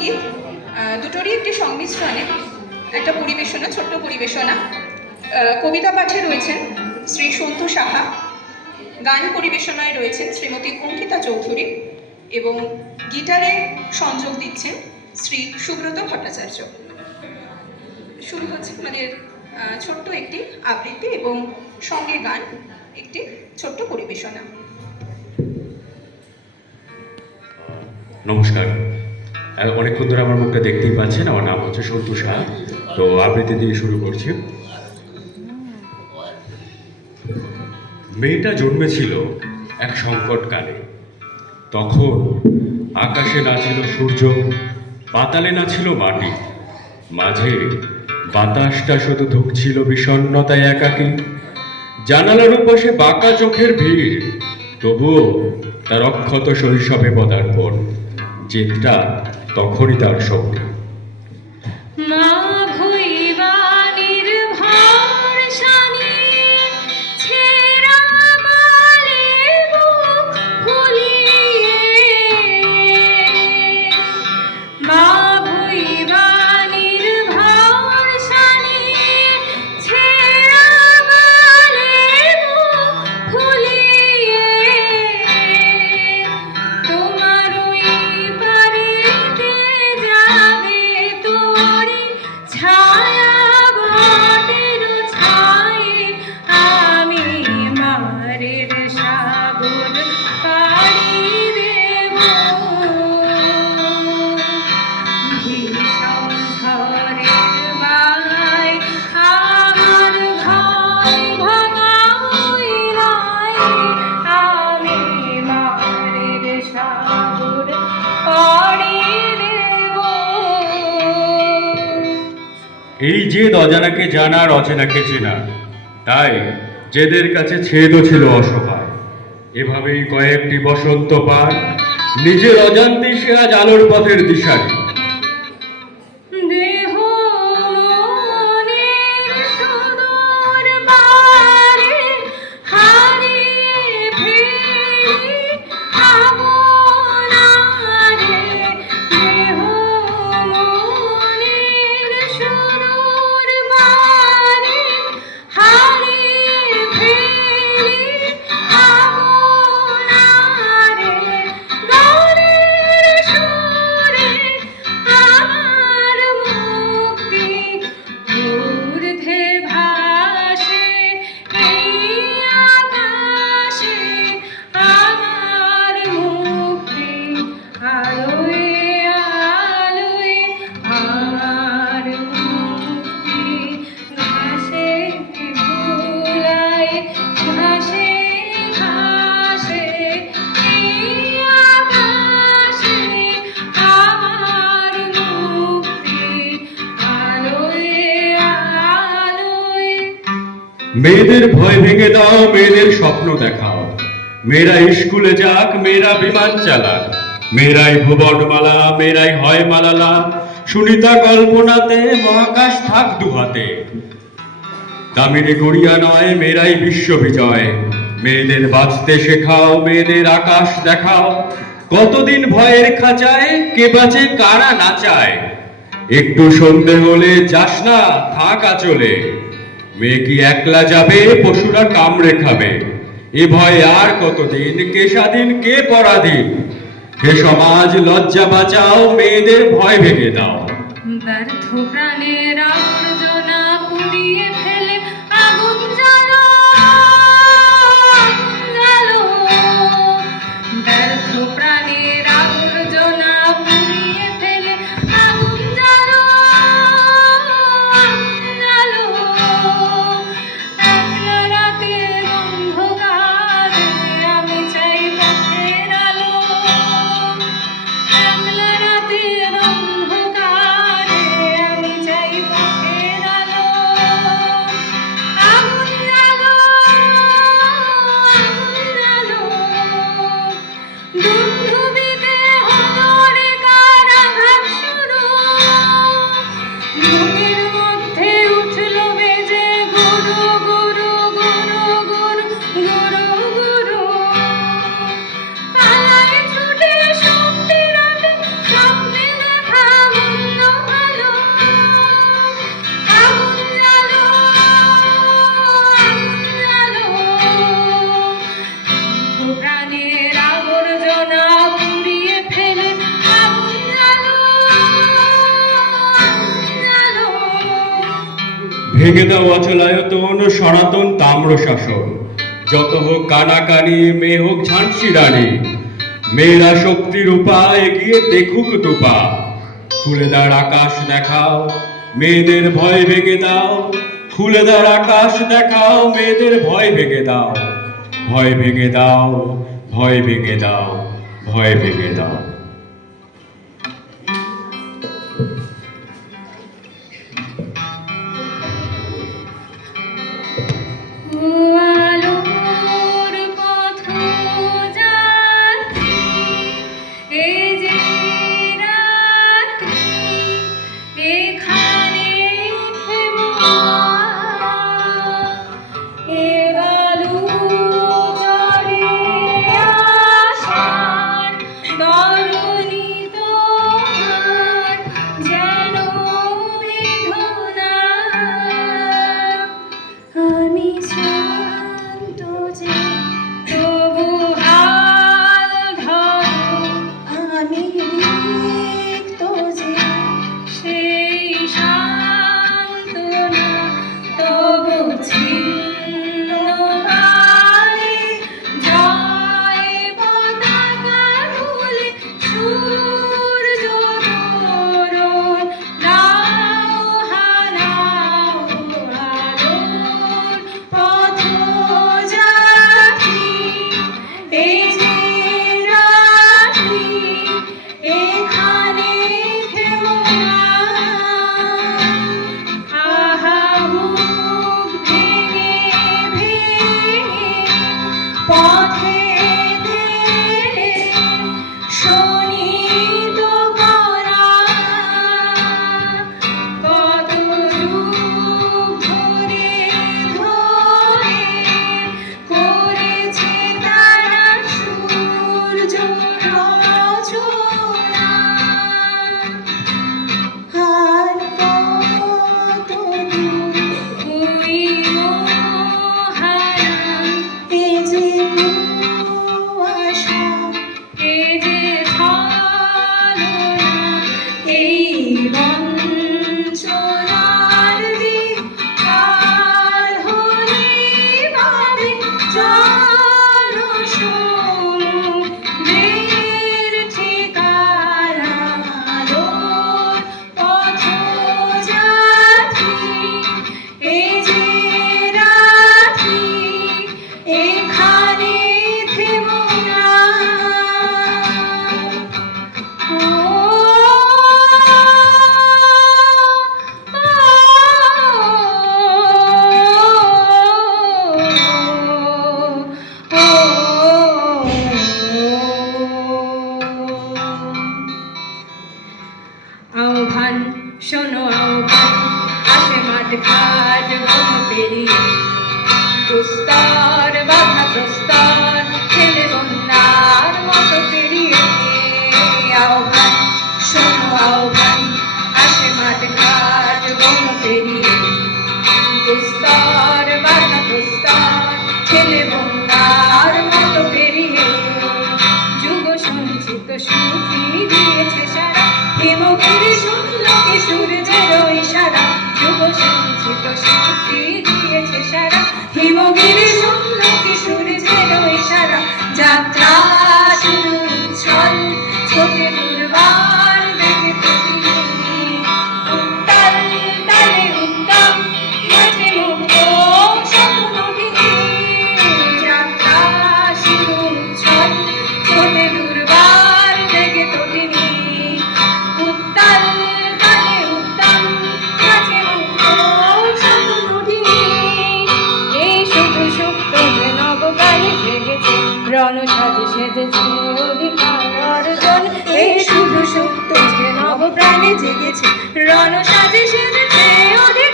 সঙ্গীত দুটোরই একটি সংমিশ্রণে একটা পরিবেশনা, ছোট্ট পরিবেশনা। কবিতা পাঠে রয়েছেন শ্রী সন্তু সাহা, গান পরিবেশনায় রয়েছেন শ্রীমতী অঙ্কিতা চৌধুরী এবং গিটারে সংযোগ দিচ্ছেন শ্রী সুব্রত ভট্টাচার্য। শুরু হচ্ছে আমাদের ছোট্ট একটি আবৃত্তি এবং সঙ্গে গান, একটি ছোট্ট পরিবেশনা। নমস্কার, অনেকক্ষণ ধরে আমার মুখটা দেখতেই পাচ্ছেন। আমার নাম হচ্ছে সন্তু সাহা। তো আবৃত্তি দিয়ে শুরু করছি। মেয়েটা জন্মেছিল এক সংকটকালে। তখন আকাশে না ছিল সূর্য, পাতালে না ছিল মাটি, মাঝে বাতাসটা শুধু ধুকছিল বিষণ্ণতায় একাকী। জানালার উপাশে বাঁকা চোখের ভিড়, তবুও তার অক্ষত শৈশবে পদার্পণ। জেদটা তখনই তার শক্তি। এই জেদ অজানাকে জানার, অচেনাকে চেনা, তাই জেদের কাছে ছেদও ছিল অসহায়। এভাবেই কয়েকটি বসন্ত পার, নিজের অজান্তে সে আজ আলোর পথের দিশারি। মেয়েদের ভয় ভেঙে দাও, মেয়েদের স্বপ্ন দেখাও। মেয়েরা স্কুলে যাক, মেয়েরা বিমান চালাক, মেয়েরাই ভুবনমালা, মেয়েরাই হয় মালালা। সুনিতা কল্পনাতে মহাকাশ থাক দুহাতে। দামিনী গড়িয়া নয়, মেয়েরাই বিশ্ব বিজয়। মেয়েদের বাঁচতে শেখাও, মেয়েদের আকাশ দেখাও। কতদিন ভয়ের খাঁচায়, কে বাঁচে কারা নাচায়। একটু সন্ধে হলে যাস না, থাক আচলে। মেয়ে কি একলা যাবে, পশুরা কামড়ে খাবে। এ ভয়ে আর কতদিন, কে স্বাধীন কে পরাধীন। হে সমাজ লজ্জা বাঁচাও, মেয়েদের ভয় ভেঙে দাও। ব্যর্থ প্রাণের আবর্জনা পুড়িয়ে ফেলে আগুন জ্বালো, জ্বালো। ব্যর্থ প্রাণের আবর্জনা পুড়িয়ে ফেলে আগুন জ্বালো, জ্বালো। একলা রাতের অন্ধকারে আমি চাই পথের আলো। একলা রাতের অন্ধকারে আমি চাই পথের আলো। ভেঙে দাও অচলায়তন সনাতন তাম্র শাসন, যত হোক কানাকানি মেয়ে হোক ঝাঁসি রানী, মেয়েরা শক্তির উপা এগিয়ে দেখুক দুপা, খুলে দাঁড় আকাশ দেখাও মেয়েদের ভয় ভেঙে দাও, খুলে দাঁড় আকাশ দেখাও মেয়েদের ভয় ভেঙে দাও, ভয় ভেঙে দাও, ভয় ভেঙে দাও, ভয় ভেঙে দাও। ও আলোর পথযাত্রী, এ যে রাত্রি, এখানে থেমো না। এ আলো জ্বলে আশার তরণী তোমার, যেন বেদনা। আমি শান্ত যে তবু হাল ধরো, আমি রিক্ত যে সেই সান্ত্বনা, তবু ছিন্ন বাণী জয় পতাকা তুলে সূর্য তোরণ নাও হারাও আলোর পথযাত্রী, এই যে রাত্রি, এখানে থেমো না। আহা বুক ভেঙে ভেঙে পথেতে শোনিত করা, কত যুগ ধরে ধরে করেছে তারা সূর্য রচনা। আর কত দূর হইব হারান, এ যে কুয়াশা, এ যে ছলনা, এই বঞ্চনার দিন পার হলে পাবে জনসমুদ্রের ঠিকানা। আলোর পথযাত্রী, এই যে রাত্রি, এখানে থেমো না। আহ্বান শোনো আহ্বান, আসে মাঠ ঘাট বন পেরিয়ে, প্রস্তর বাধা প্রস্তর ঠেলে বন্যার মতো পেরিয়ে। আহ্বান শোনো আহ্বান, আসে মাঠ ঘাট বন পেরিয়ে, প্রস্তর বাধা প্রস্তর ঠেলে বন্যার মতো পেরিয়ে। যুগ সঞ্চিত সুখী দিয়েছে সারা, হিমগিরি শূন্য কি সূর্যের ইশারা। যুগ সঞ্চিত সুখী দিয়েছে সারা, হিমগিরি শূন্য কি সূর্যের ইশারা। যাত্রা শুরু উচ্ছল ছোটে দুর্বার দেখে প্রতিদিন, উত্তাল তালে উত্তম নাচে মুক্ত স্বপ্নবিহীন। যাত্রা শুরু উচ্ছল ছোটে দুর্বার দেখে প্রতিদিন, উত্তাল তালে উত্তম নাচে মুক্ত স্বপ্নবিহীন। এই শুধু সুপ্ত যে নবপ্রাণে জেগেছে, রণ সাজে সেজেছে অধিকার অর্জন। এই শুধু সুপ্ত যে নবপ্রাণে জেগেছে, রণ সাজে সেজেছে অধিকার